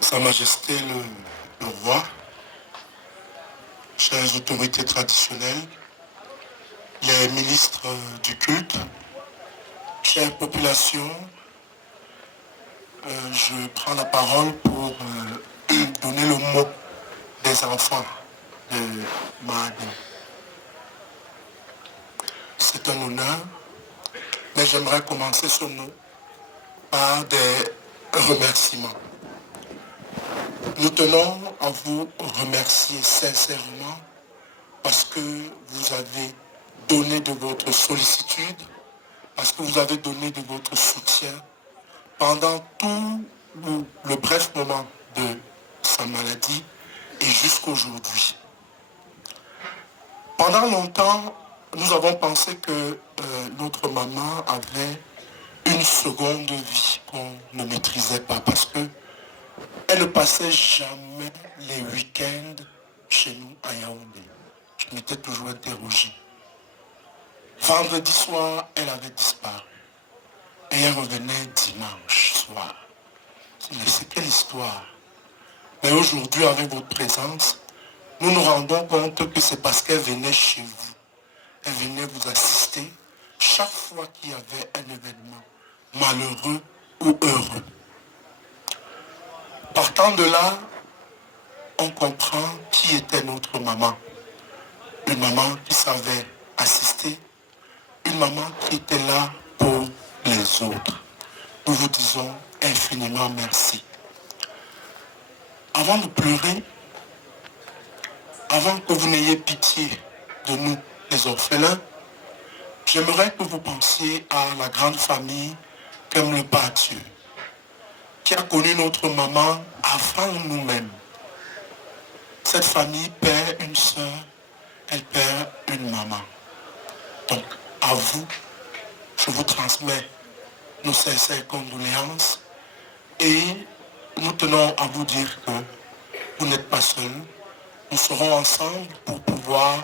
Sa Majesté le Roi, chères autorités traditionnelles, les ministres du culte, chère population, je prends la parole pour donner le mot des enfants de Mahadi. C'est un honneur, mais j'aimerais commencer ce mot par des remerciements. Nous tenons à vous remercier sincèrement parce que vous avez donné de votre sollicitude, parce que vous avez donné de votre soutien pendant tout le bref moment de sa maladie et jusqu'aujourd'hui. Pendant longtemps, nous avons pensé que notre maman avait une seconde vie qu'on ne maîtrisait pas parce que elle ne passait jamais les week-ends chez nous à Yaoundé. Je m'étais toujours interrogé. Vendredi soir, elle avait disparu. Et elle revenait dimanche soir. Mais c'est quelle histoire? Mais aujourd'hui, avec votre présence, nous nous rendons compte que c'est parce qu'elle venait chez vous. Elle venait vous assister chaque fois qu'il y avait un événement, malheureux ou heureux. Partant de là, on comprend qui était notre maman. Une maman qui savait assister, une maman qui était là pour les autres. Nous vous disons infiniment merci. Avant de pleurer, avant que vous n'ayez pitié de nous, les orphelins, j'aimerais que vous pensiez à la grande famille qu'aime le Père Dieu, qui a connu notre maman avant nous-mêmes. Cette famille perd une sœur, elle perd une maman. Donc, à vous, je vous transmets nos sincères condoléances et nous tenons à vous dire que vous n'êtes pas seuls. Nous serons ensemble pour pouvoir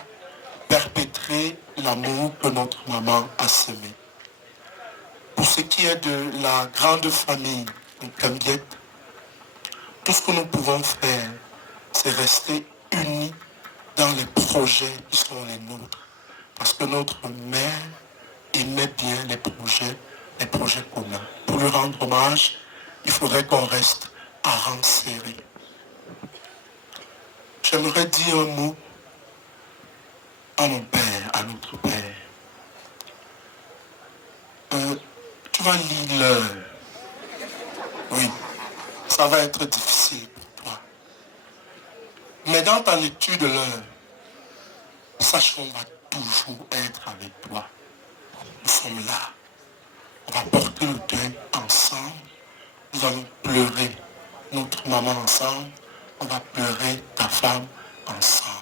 perpétrer l'amour que notre maman a semé. Pour ce qui est de la grande famille Kambiette, tout ce que nous pouvons faire, c'est rester unis dans les projets qui sont les nôtres. Parce que notre mère aimait bien les projets communs. Pour lui rendre hommage, il faudrait qu'on reste à rang serré. J'aimerais dire un mot à mon père, à notre père. Tu vas lire l'heure. Oui, ça va être difficile pour toi. Mais dans ta lecture de l'heure, sache qu'on va toujours être avec toi. Nous sommes là. On va porter le deuil ensemble. Nous allons pleurer notre maman ensemble. On va pleurer ta femme ensemble.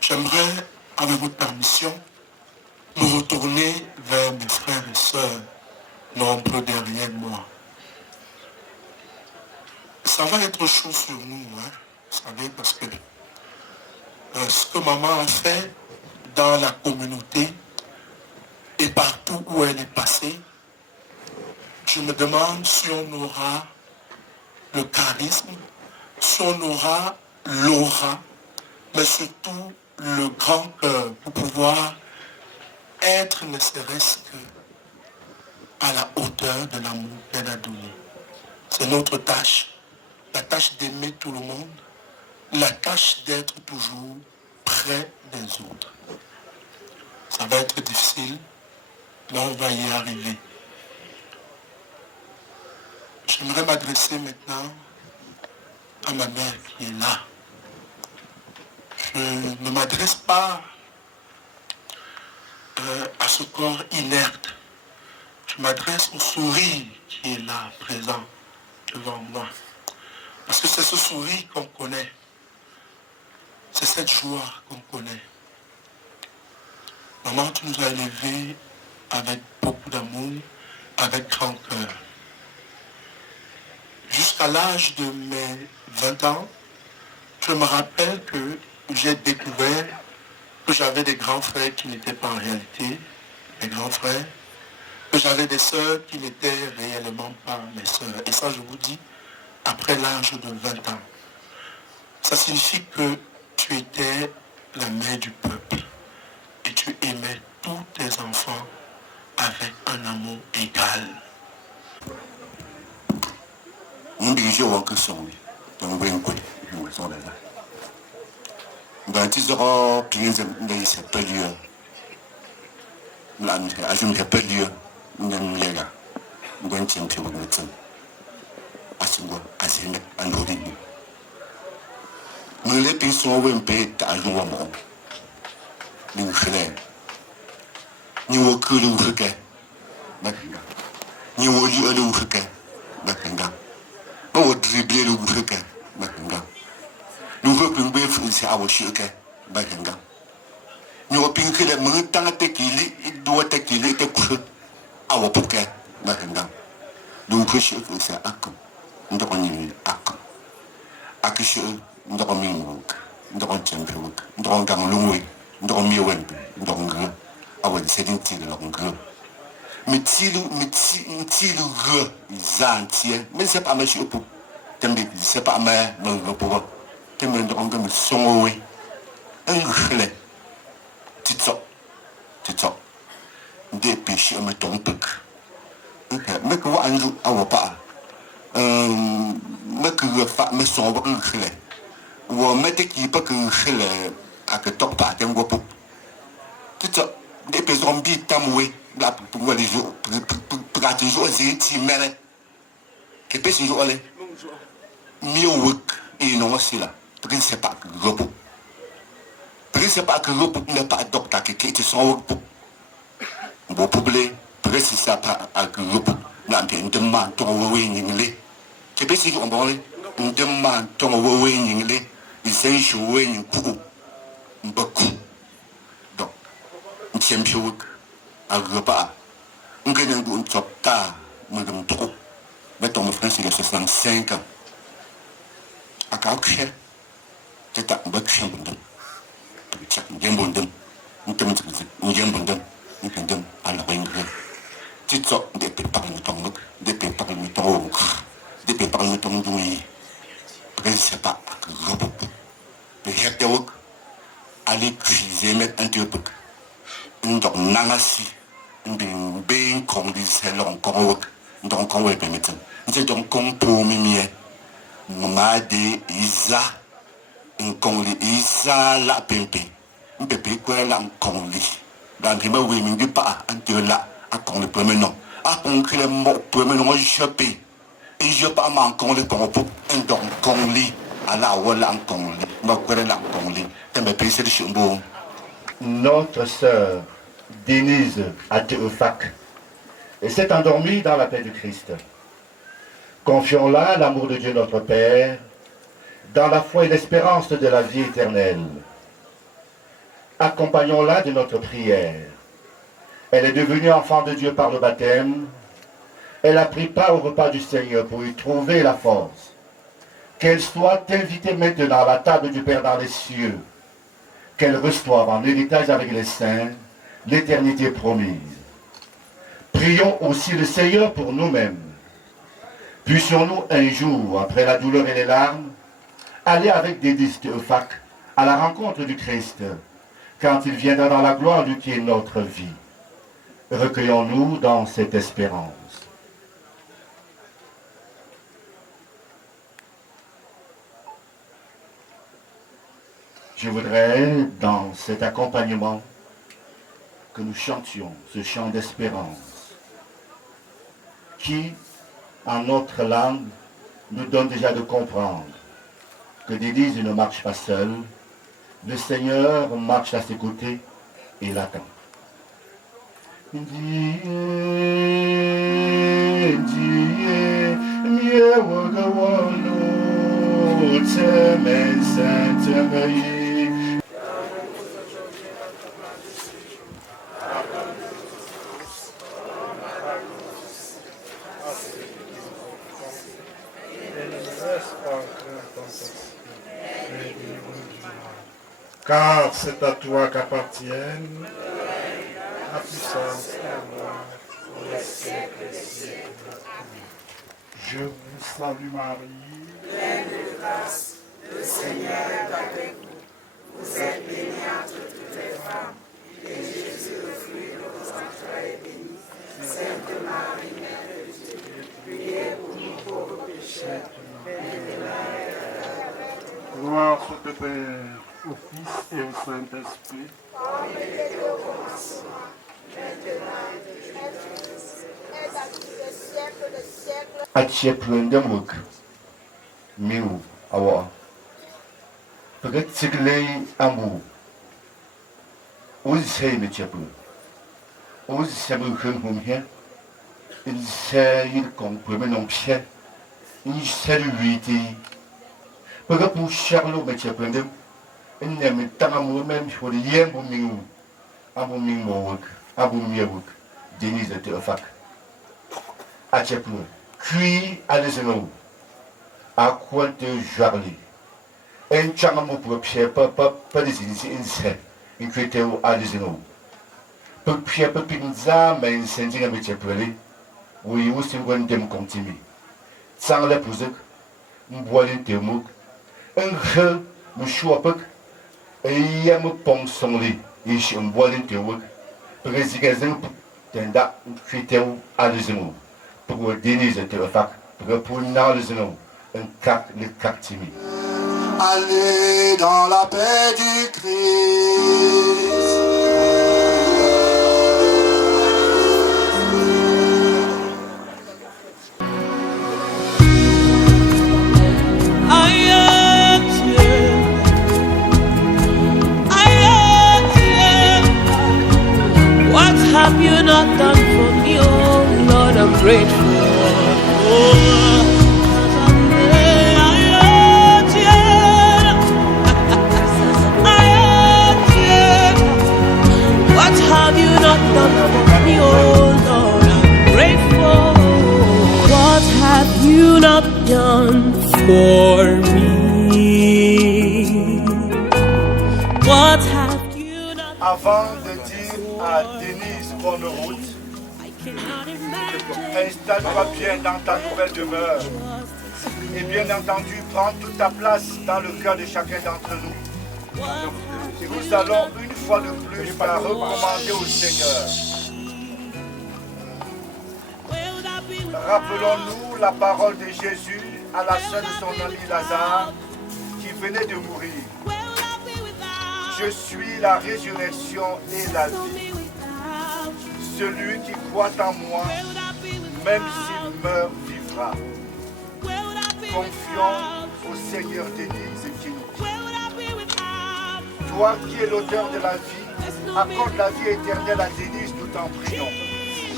J'aimerais, avec votre permission, me retourner vers mes frères et sœurs, nombreux derrière moi. Ça va être chaud sur nous, hein, vous savez, parce que ce que maman a fait dans la communauté et partout où elle est passée, je me demande si on aura le charisme, si on aura l'aura, mais surtout le grand cœur pour pouvoir être ne serait-ce que à la hauteur de l'amour qu'elle a donné. C'est notre tâche, la tâche d'aimer tout le monde, la tâche d'être toujours près des autres. Ça va être difficile, mais on va y arriver. J'aimerais m'adresser maintenant à ma mère qui est là. Je ne m'adresse pas à ce corps inerte. Je m'adresse au sourire qui est là, présent, devant moi. Parce que c'est ce sourire qu'on connaît. C'est cette joie qu'on connaît. Maman, tu nous as élevés avec beaucoup d'amour, avec grand cœur. Jusqu'à l'âge de mes 20 ans, je me rappelle que j'ai découvert que j'avais des grands frères qui n'étaient pas en réalité mes grands frères, que j'avais des sœurs qui n'étaient réellement pas mes sœurs. Et ça, je vous dis, après l'âge de 20 ans. Ça signifie que tu étais la mère du peuple et tu aimais tous tes enfants avec un amour égal. te me ndong me songowe nghle titso de péché me tompek me ko anju awapa me ko fa me songo nghle wo me te ki pa nghle ak tok pa tem go pop titso de pe zombie tamwe la pour les jours pour toujours ti mere que pe si jo ale mi wuk et non aussi là parce que c'est pas que repos parce que c'est pas que repos n'est pas docteur qui te sont repos bon problème parce que c'est pas que repos n'a bien demande ton wéningé que pe si on bon on demande ton wéningé il s'est joué une pour beaucoup donc on tient plus wuk à repas on gagne un top ta moi comme trop mais ton frère c'est 65 ans à quelque c'est un peu chiant pour nous c'est un bien bon dame nous te mettons un bien bon dame nous te dame à la reine tu te des pépas nous tombent des pépas nous tombent des pépas nous tombent oui parce que c'est pas que robot le chef de work aller cuisiner mettre un peu donc nangasi bien comme disait l'encore donc on va permettre c'est donc comme pour mimier Made Isa Nkongli Isa la pempe Mpepe quoi la Nkongli dans le même oui mais pas entre là à quand le premier nom à on crée le mot premier nom je paie et je pas m'en Nkongli pour un donc Nkongli à la wala Nkongli ma quoi la Nkongli t'es me payer c'est le chumbo. Notre sœur Denise à Théophak et s'est endormie dans la paix du Christ. Confions-la l'amour de Dieu notre Père, dans la foi et l'espérance de la vie éternelle. Accompagnons-la de notre prière. Elle est devenue enfant de Dieu par le baptême. Elle a pris part au repas du Seigneur pour y trouver la force. Qu'elle soit invitée maintenant à la table du Père dans les cieux. Qu'elle reçoive en héritage avec les saints l'éternité promise. Prions aussi le Seigneur pour nous-mêmes. Puissions-nous un jour, après la douleur et les larmes, aller avec Denise Théophak à la rencontre du Christ, quand il viendra dans la gloire lui qui est notre vie. Recueillons-nous dans cette espérance. Je voudrais, dans cet accompagnement, que nous chantions ce chant d'espérance qui, en notre langue, nous donne déjà de comprendre que Denise ne marche pas seule, le Seigneur marche à ses côtés et l'attend. Car c'est à toi qu'appartiennent la puissance et la gloire pour les siècles des siècles. Je vous salue Marie, pleine de grâce, le Seigneur est avec vous. Vous êtes bénie entre toutes les femmes, et Jésus, le fruit de vos entrailles, est béni. Sainte Marie, Mère de Dieu, priez pour nous pauvres pécheurs, maintenant et à l'heure. Gloire soit au Père, au Fils et au Saint-Esprit. Comme il était au commencement, maintenant et toujours, et dans tous les siècles des siècles. Atchepundamuk Miu Awa Pagatsigley Amu Uzsei Mechapu Uzsamu Hum here Il s'est il comprimé non pied Il s'est luité Pagapu Charlot Mechapundam Il n'aime tamamu même pour les yembu miu Abu Mimowak Abu Miawuk Denise de Théophak Atchepu Puis, allez-y-nous, à quoi de Jarly. Un changement pour Pierre, pas des initiés, une critique, allez-y-nous. Pour Pierre, pas pinza, mais une scène avec Pierre Pelé, oui, aussi, on dem continue. Sans la pousse, on boit les témoins, Enche, Mushuapuk, Yamupong Songli, Ish and Walling to work, President Tenda, Fitel, Alizimo, pour Denis et Telefac, pour Nalizino, un cap le Captimi. Allez dans la paix du Christ. What have you not done for me, oh Lord, I'm grateful. What have you not done for me, oh Lord, I'm grateful. What have you not done for me? What have you not done? Avant de dire à Denise bonne route, installe-toi bien dans ta nouvelle demeure. Et bien entendu, prends toute ta place dans le cœur de chacun d'entre nous. Et nous allons une fois de plus la recommander au Seigneur. Rappelons-nous la parole de Jésus à la sœur de son ami Lazare qui venait de mourir. Je suis la résurrection et la vie. Celui qui croit en moi, même s'il meurt, vivra. Confions au Seigneur Denise qui nous dit. Toi qui es l'auteur de la vie, accorde la vie éternelle à Denise, nous t'en prions.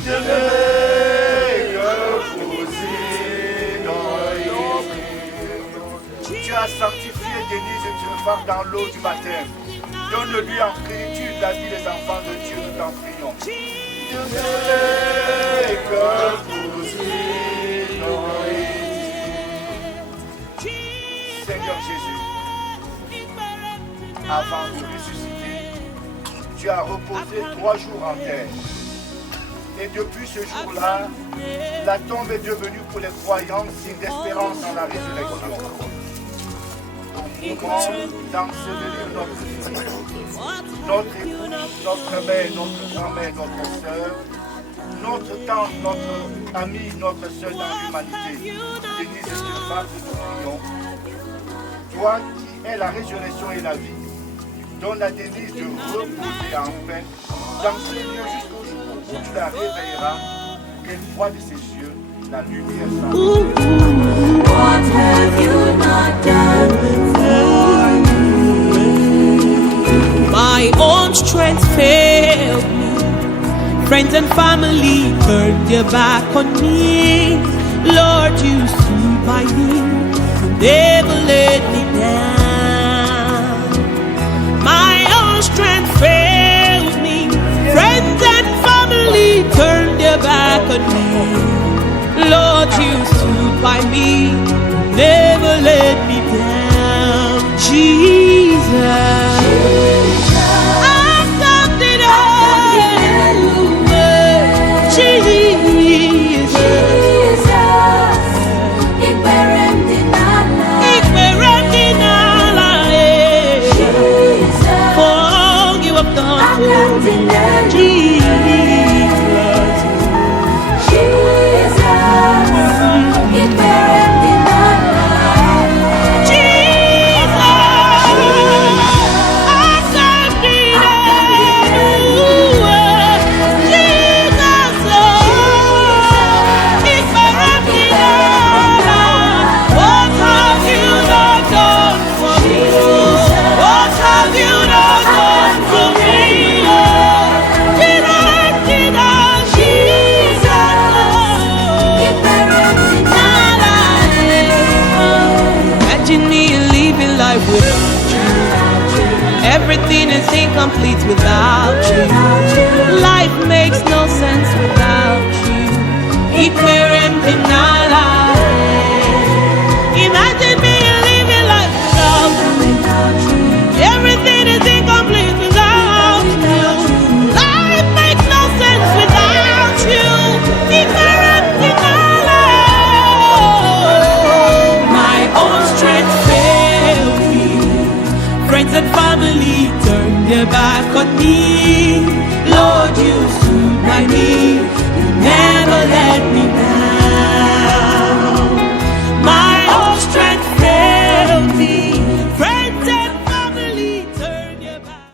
Je n'ai que poser dans les Tu as sanctifié Denise et Théophile dans l'eau du baptême. Donne-lui en plénitude la vie des enfants de Dieu, nous t'en prions. Je n'ai que poser dans les Seigneur Jésus, avant de ressusciter, tu as reposé 3 jours en terre. Et depuis ce jour-là, la tombe est devenue pour les croyants signe d'espérance dans la résurrection. Nous pouvons d'ensevelir notre fille, notre épouse, notre mère, notre grand-mère, notre soeur, notre tante, notre amie, notre soeur dans l'humanité. Denise et Stéphane, nous prions. Toi qui es la résurrection et la vie, donne à Denise de reposer enfin dans ces lieux jusqu'au jour où tu la réveilleras, qu'elle voit de ses yeux la lumière sans What have you not done for me? My own strength failed me. Friends and family turned their back on me. Lord, you stood by me. Never let me down. My own strength failed me. Friends and family turned their back on me. Lord, you stood by me. Never let me down. Jesus, I've done it all. Jesus. Everything is incomplete without you. Life makes no sense without you. Imagine me living life without you. Everything is incomplete without you. Life makes no sense without you. My own strength fails. your back on me. Lord, you stood by me. You never let me down.